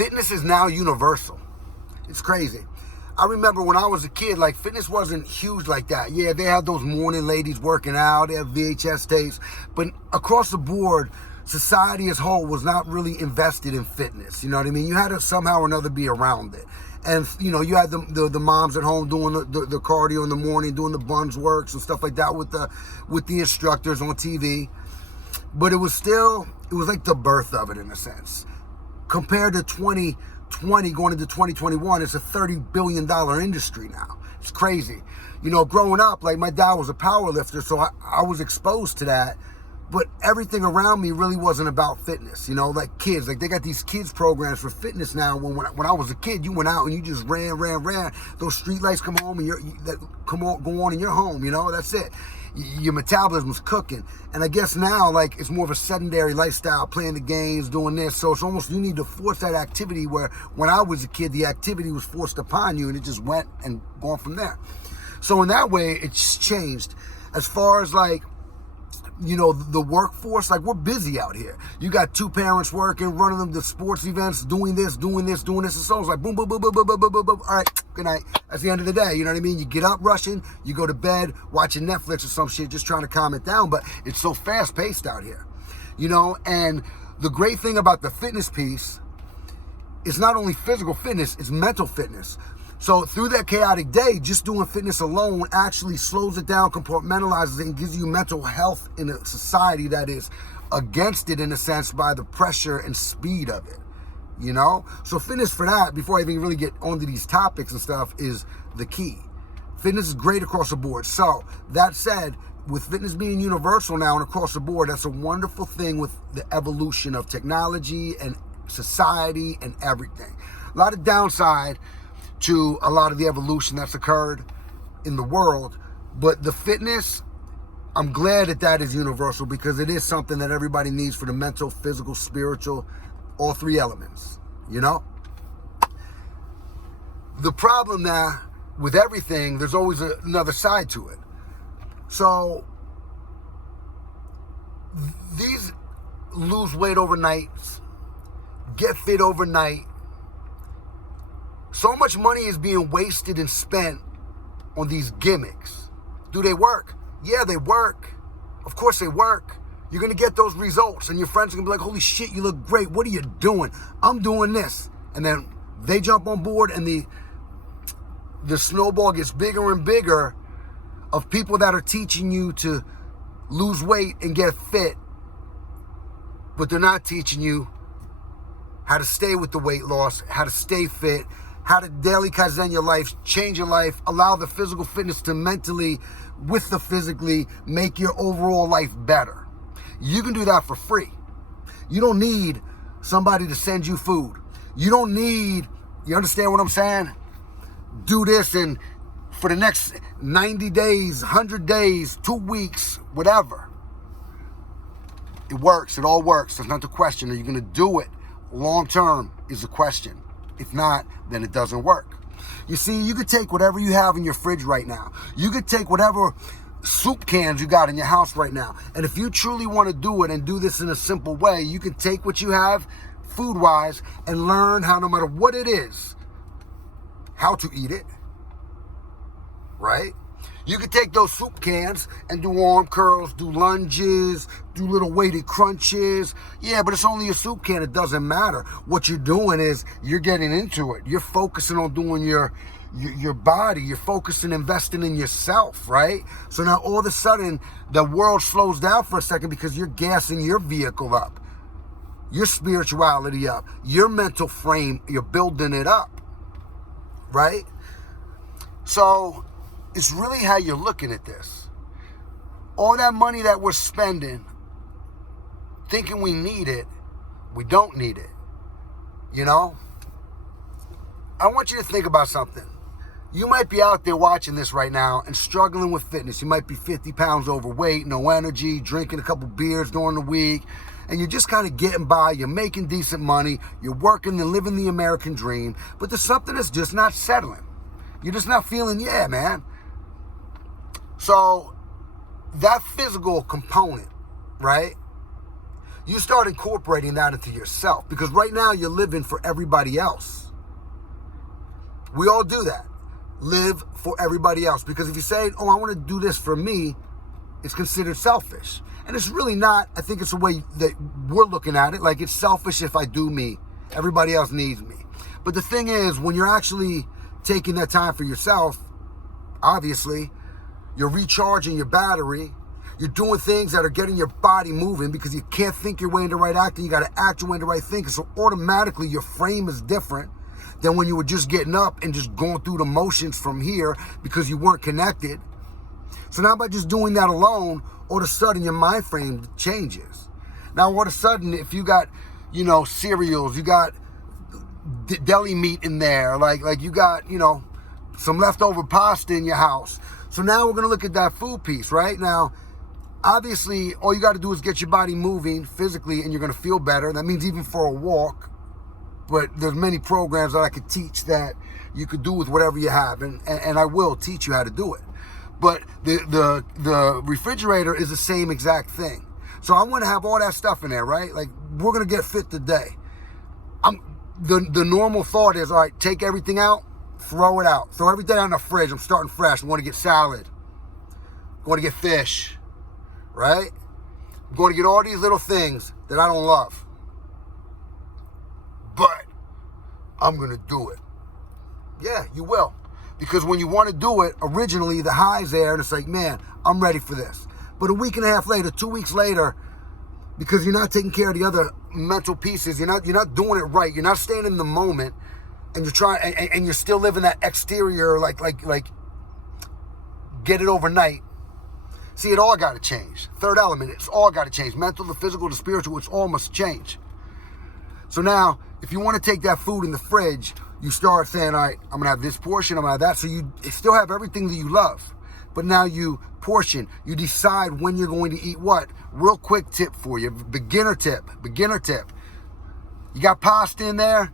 fitness is now universal. It's crazy. I remember when I was a kid, like, fitness wasn't huge like that. Yeah, they had those morning ladies working out, they had VHS tapes, but across the board, society as a whole was not really invested in fitness. You know what I mean? You had to somehow or another be around it. And, you know, you had the moms at home doing the cardio in the morning, doing the buns works and stuff like that with the instructors on TV. But it was like the birth of it in a sense. Compared to 2020 going into 2021, it's a $30 billion industry now. It's crazy. You know, growing up, like, my dad was a power lifter, so I was exposed to that. But everything around me really wasn't about fitness, you know, like kids. Like, they got these kids programs for fitness now. When I was a kid, you went out and you just ran. Those street lights come home and go on in your home, you know, that's it. Your metabolism's cooking. And I guess now, like, it's more of a sedentary lifestyle, playing the games, doing this. So it's almost, you need to force that activity where when I was a kid, the activity was forced upon you and it just went and gone from there. So in that way, it's changed. As far as, like, you know, the workforce, like, we're busy out here. You got two parents working, running them to sports events, doing this. And so it's like boom, boom, boom, boom, boom, boom, boom, boom, boom. All right, good night. That's the end of the day. You know what I mean? You get up rushing, you go to bed, watching Netflix or some shit, just trying to calm it down. But it's so fast paced out here, you know? And the great thing about the fitness piece, it's not only physical fitness, it's mental fitness. So through that chaotic day, just doing fitness alone actually slows it down, compartmentalizes it, and gives you mental health in a society that is against it, in a sense, by the pressure and speed of it, you know? So fitness for that, before I even really get onto these topics and stuff, is the key. Fitness is great across the board. So that said, with fitness being universal now and across the board, that's a wonderful thing with the evolution of technology and society and everything. A lot of downside to a lot of the evolution that's occurred in the world, but the fitness, I'm glad that is universal, because it is something that everybody needs for the mental, physical, spiritual, all three elements, you know? The problem now with everything, there's always another side to it. So these lose weight overnight, get fit overnight, so much money is being wasted and spent on these gimmicks. Do they work? Yeah, they work. Of course they work. You're going to get those results and your friends are going to be like, holy shit, you look great. What are you doing? I'm doing this. And then they jump on board and the snowball gets bigger and bigger of people that are teaching you to lose weight and get fit, but they're not teaching you how to stay with the weight loss, how to stay fit, how to daily kaizen your life, change your life, allow the physical fitness to mentally, with the physically, make your overall life better. You can do that for free. You don't need somebody to send you food. You don't need, you understand what I'm saying? Do this and for the next 90 days, 100 days, 2 weeks, whatever. It works. It all works. That's not the question. Are you going to do it long term is the question. If not, then it doesn't work. You see, you could take whatever you have in your fridge right now. You could take whatever soup cans you got in your house right now. And if you truly want to do it and do this in a simple way, you can take what you have food-wise and learn how, no matter what it is, how to eat it, right? You could take those soup cans and do arm curls, do lunges, do little weighted crunches. Yeah, but it's only a soup can. It doesn't matter. What you're doing is you're getting into it. You're focusing on doing your body. You're focusing, investing in yourself, right? So now all of a sudden, the world slows down for a second because you're gassing your vehicle up, your spirituality up, your mental frame, you're building it up, right? So it's really how you're looking at this. All that money that we're spending, thinking we need it, we don't need it. You know? I want you to think about something. You might be out there watching this right now and struggling with fitness. You might be 50 pounds overweight, no energy, drinking a couple beers during the week, and you're just kind of getting by. You're making decent money. You're working and living the American dream, but there's something that's just not settling. You're just not feeling, yeah, man. So that physical component, right? you start incorporating that into yourself, because right now you're living for everybody else. We all do that. Live for everybody else. Because if you say, oh, I want to do this for me, it's considered selfish. And it's really not. I think it's the way that we're looking at it. Like, it's selfish if I do me. Everybody else needs me. But the thing is, when you're actually taking that time for yourself, obviously, you're recharging your battery. You're doing things that are getting your body moving, because you can't think your way into right acting. You got to act your way into right thinking. So automatically your frame is different than when you were just getting up and just going through the motions from here because you weren't connected. So now by just doing that alone, all of a sudden your mind frame changes. Now all of a sudden, if you got, cereals, you got deli meat in there, like you got, some leftover pasta in your house. So now we're going to look at that food piece, right? Now, obviously, all you got to do is get your body moving physically and you're going to feel better. That means even for a walk. But there's many programs that I could teach that you could do with whatever you have. And I will teach you how to do it. But the refrigerator is the same exact thing. So I want to have all that stuff in there, right? Like, we're going to get fit today. The normal thought is, all right, take everything out, throw it out. Throw everything out in the fridge. I'm starting fresh. I'm going to get salad. I'm going to get fish, right? I'm going to get all these little things that I don't love. But I'm going to do it. Yeah, you will. Because when you want to do it, originally the high's there and it's like, man, I'm ready for this. But a week and a half later, 2 weeks later, because you're not taking care of the other mental pieces, you're not doing it right, you're not staying in the moment, and you're trying, and you're still living that exterior, like get it overnight. See, it all got to change. Third element, it's all got to change. Mental, the physical, the spiritual, it's all must change. So now, if you want to take that food in the fridge, you start saying, all right, I'm going to have this portion, I'm going to have that. So you still have everything that you love. But now you portion. You decide when you're going to eat what. Real quick tip for you. Beginner tip. You got pasta in there,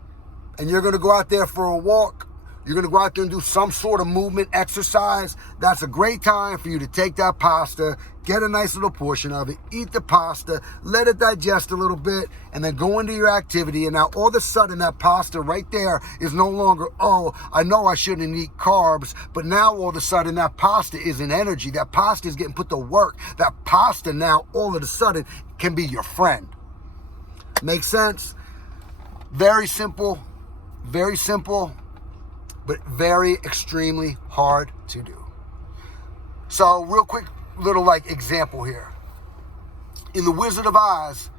and you're going to go out there for a walk. You're going to go out there and do some sort of movement, exercise. That's a great time for you to take that pasta, get a nice little portion of it, eat the pasta, let it digest a little bit, and then go into your activity. And now all of a sudden that pasta right there is no longer, oh, I know I shouldn't eat carbs, but now all of a sudden that pasta is an energy. That pasta is getting put to work. That pasta now all of a sudden can be your friend. Make sense? Very simple, but very extremely hard to do. So real quick little example here. In The Wizard of Oz,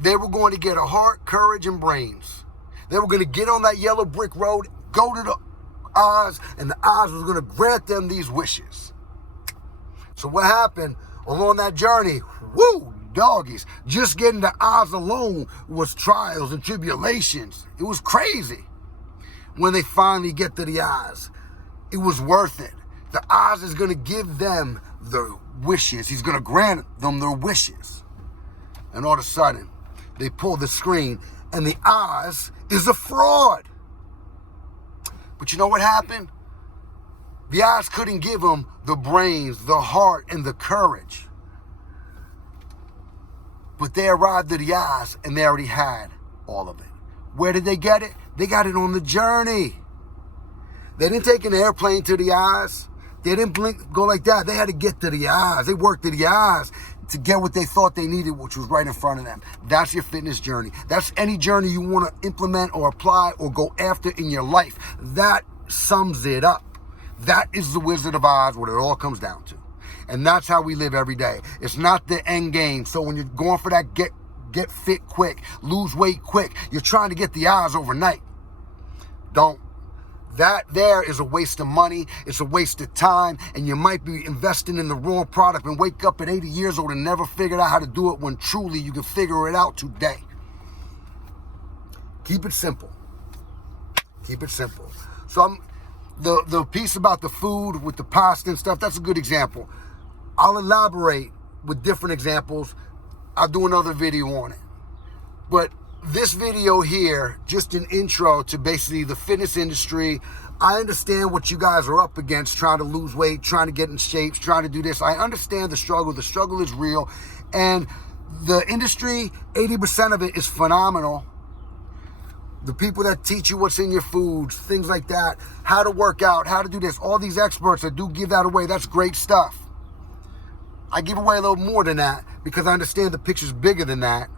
they were going to get a heart, courage, and brains. They were going to get on that yellow brick road, go to the Oz, and the Oz was going to grant them these wishes. So what happened along that journey? Woo, doggies. Just getting to Oz alone was trials and tribulations. It was crazy. When they finally get to the Oz, it was worth it. The Oz is going to give them their wishes. He's going to grant them their wishes. And all of a sudden, they pull the screen, and the Oz is a fraud. But you know what happened? The Oz couldn't give them the brains, the heart, and the courage. But they arrived at the Oz, and they already had all of it. Where did they get it? They got it on the journey. They didn't take an airplane to the Oz. They didn't go like that. They had to get to the Oz. They worked to the Oz to get what they thought they needed, which was right in front of them. That's your fitness journey. That's any journey you want to implement or apply or go after in your life. That sums it up. That is the Wizard of Oz, what it all comes down to. And that's how we live every day. It's not the end game. So when you're going for that get fit quick, lose weight quick, you're trying to get the Oz overnight. Don't. That there is a waste of money. It's a waste of time. And you might be investing in the wrong product and wake up at 80 years old and never figured out how to do it when truly you can figure it out today. Keep it simple. Keep it simple. So the piece about the food with the pasta and stuff, that's a good example. I'll elaborate with different examples. I'll do another video on it. But this video here, just an intro to basically the fitness industry. I understand what you guys are up against, trying to lose weight, trying to get in shape, trying to do this. I understand the struggle. The struggle is real. And The industry, 80% of it is phenomenal. The people that teach you what's in your foods, things like that, how to work out, how to do this, all these experts that do give that away, that's great stuff. I give away a little more than that because I understand the picture's bigger than that.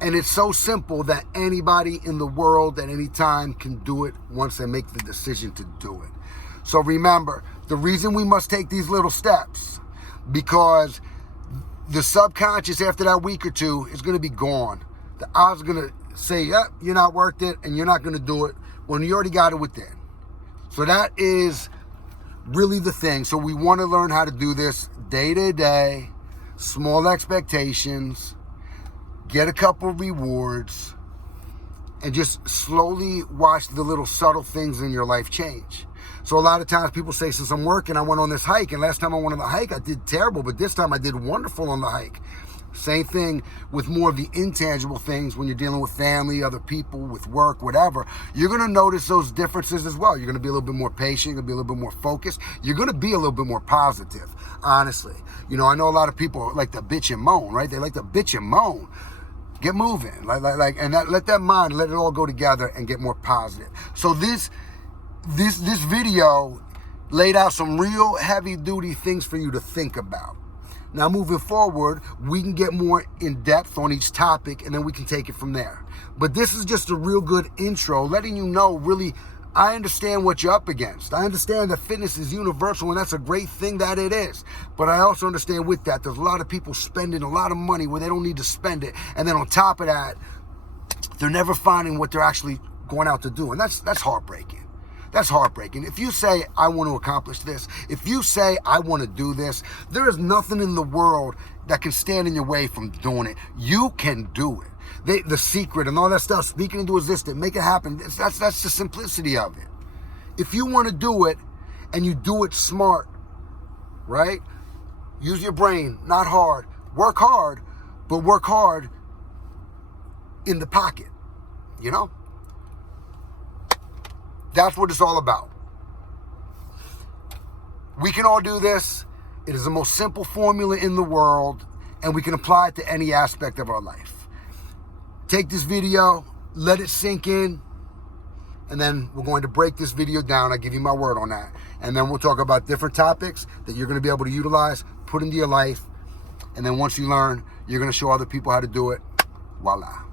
And it's so simple that anybody in the world at any time can do it once they make the decision to do it. So remember, the reason we must take these little steps, because the subconscious after that week or two is going to be gone. The odds are going to say, yep, you're not worth it, and you're not going to do it when you already got it within. So that is really the thing. So we want to learn how to do this day to day, small expectations, get a couple of rewards, and just slowly watch the little subtle things in your life change. So a lot of times people say, since I'm working, I went on this hike, and last time I went on the hike, I did terrible, but this time I did wonderful on the hike. Same thing with more of the intangible things when you're dealing with family, other people, with work, whatever. You're going to notice those differences as well. You're going to be a little bit more patient. You're going to be a little bit more focused. You're going to be a little bit more positive, honestly. You know, I know a lot of people like to bitch and moan, right? They like to bitch and moan. Get moving, let that mind, let it all go together and get more positive. So this video laid out some real heavy duty things for you to think about. Now, moving forward, we can get more in depth on each topic, and then we can take it from there. But this is just a real good intro, letting you know, really, I understand what you're up against. I understand that fitness is universal, and that's a great thing that it is. But I also understand with that, there's a lot of people spending a lot of money where they don't need to spend it. And then on top of that, they're never finding what they're actually going out to do. And that's heartbreaking. That's heartbreaking. If you say, I want to accomplish this, if you say, I want to do this, there is nothing in the world that can stand in your way from doing it. You can do it. The secret and all that stuff, speaking into existence, make it happen. That's the simplicity of it. If you want to do it and you do it smart, right? Use your brain, not hard. Work hard, but work hard in the pocket, you know? That's what it's all about. We can all do this. It is the most simple formula in the world, and we can apply it to any aspect of our life. Take this video, let it sink in, and then we're going to break this video down. I give you my word on that. And then we'll talk about different topics that you're going to be able to utilize, put into your life, and then once you learn, you're going to show other people how to do it. Voila.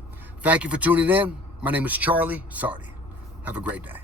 Thank you for tuning in. My name is Charlie Sardi. Have a great day.